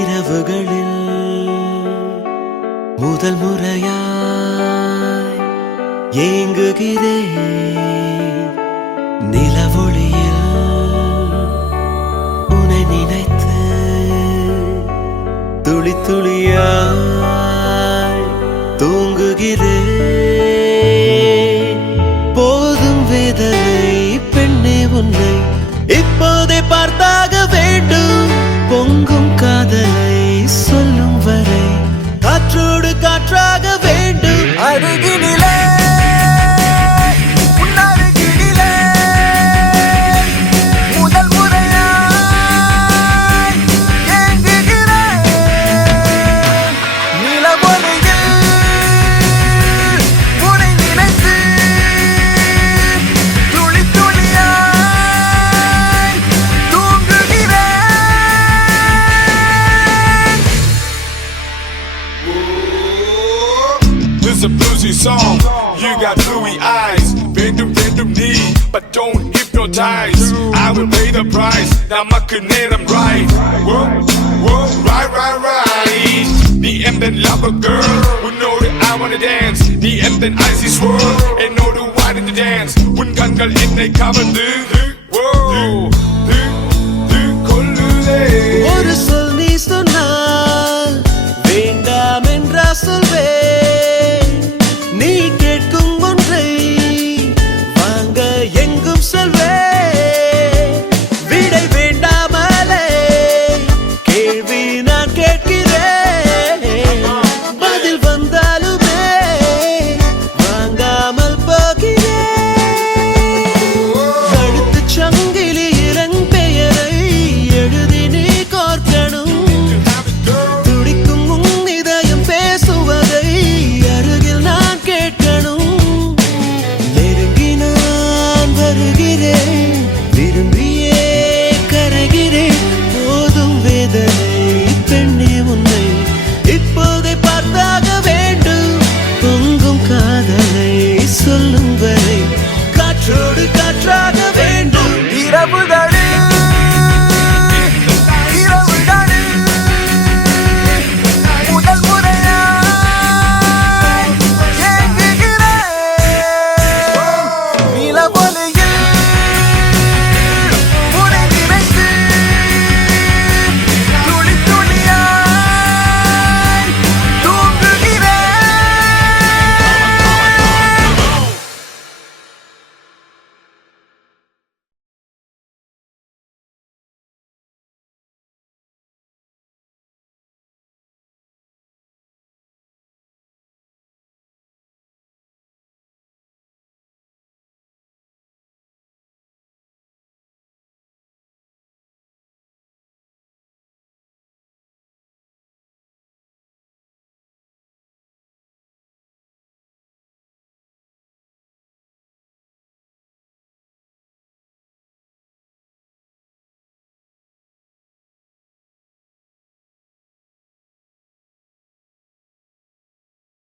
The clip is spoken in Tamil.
இரவுகளில் முதல் முறையாய் ஏங்குகிறேன். நிலவொளியில் உன்னை நினைத்து துளி துளியாய் தூங்குகிறேன். போதும் வேதனை பெண்ணே, உன்னை இப்போதே பார்த்தாக வேண்டும். பொங்கும் காதலை சொல்லும் வரை காற்றோடு காற்றாக வேண்டும். அருகினிலே முதல் முறையாய் ஏங்குகிறேன். நிலவொளியில் உன்னை நினைத்து துளி துளியாய் தூங்குகிறேன். This a bluesy song, you got bluey eyes. Random need, but don't hypnotize. I will pay the price, now my I'm right. Whoa, right. The end then love a girl, who know that I wanna dance. The end then icy swirl, and know the why to dance. When gungal in they cover the ஒரு சொல் நீ சொன்னால் வேண்டாம் என்றா சொல்வேன். நீ கேட்கும் ஒன்றை வாங்க எங்கும் சொல்வேன். விடை வேண்டாமலே கேள்வி நான் கேட்கிறேன்.